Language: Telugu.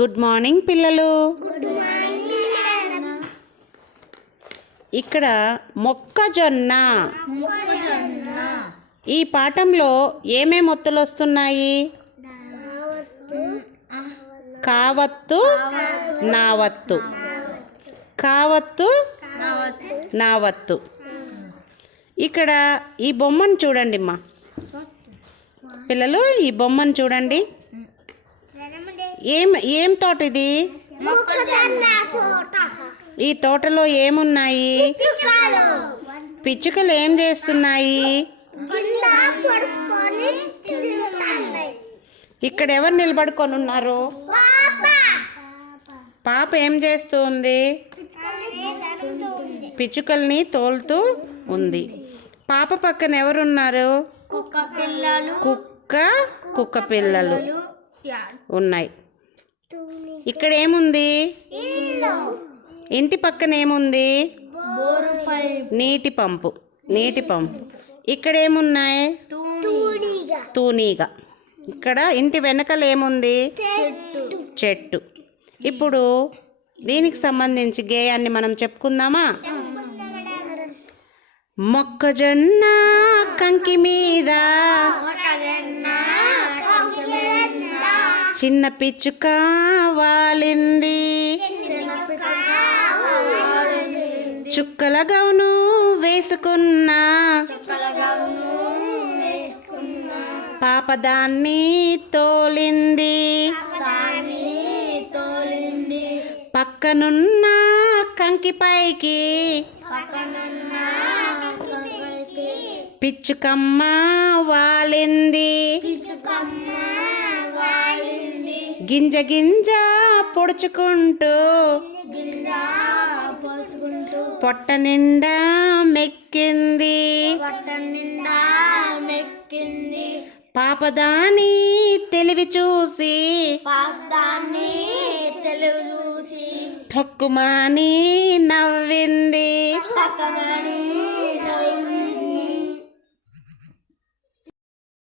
గుడ్ మార్నింగ్ పిల్లలు. ఇక్కడ మొక్కజొన్న. ఈ పాఠంలో ఏమేమి ఒత్తులు వస్తున్నాయి? కావత్తు, నావత్తు. కావత్తు, నావత్తు. ఇక్కడ ఈ బొమ్మను చూడండి అమ్మా పిల్లలు. ఈ బొమ్మను చూడండి. ఏం తోట ఇది? ఈ తోటలో ఏమున్నాయి? పిచ్చుకలు ఏం చేస్తున్నాయి? ఇక్కడ ఎవరు నిలబడుకొని ఉన్నారు? పాప ఏం చేస్తుంది? పిచ్చుకల్ని తోలుతూ ఉంది. పాప పక్కన ఎవరున్నారు? కుక్క పిల్లలు ఉన్నాయి. ఇక్కడ ఏముంది? ఇంటి పక్కన ఏముంది? నీటి పంపు. ఇక్కడ ఏమున్నాయి? తూనీగా. ఇక్కడ ఇంటి వెనకాల ఏముంది? చెట్టు. ఇప్పుడు దీనికి సంబంధించి గేయాన్ని మనం చెప్పుకుందామా? మొక్కజొన్న కంకి మీద చిన్న పిచ్చుక వాలింది, చుక్కల గౌను వేసుకున్న పాప దాన్ని తోలింది, పక్కనున్న కంకి పైకి పిచ్చుకమ్మ వాలింది, గింజ గింజ పొడుచుకుంటూ పొట్ట నిండా మెక్కింది, పాపదాని తెలివి చూసి ఠక్కుమాని నవ్వింది.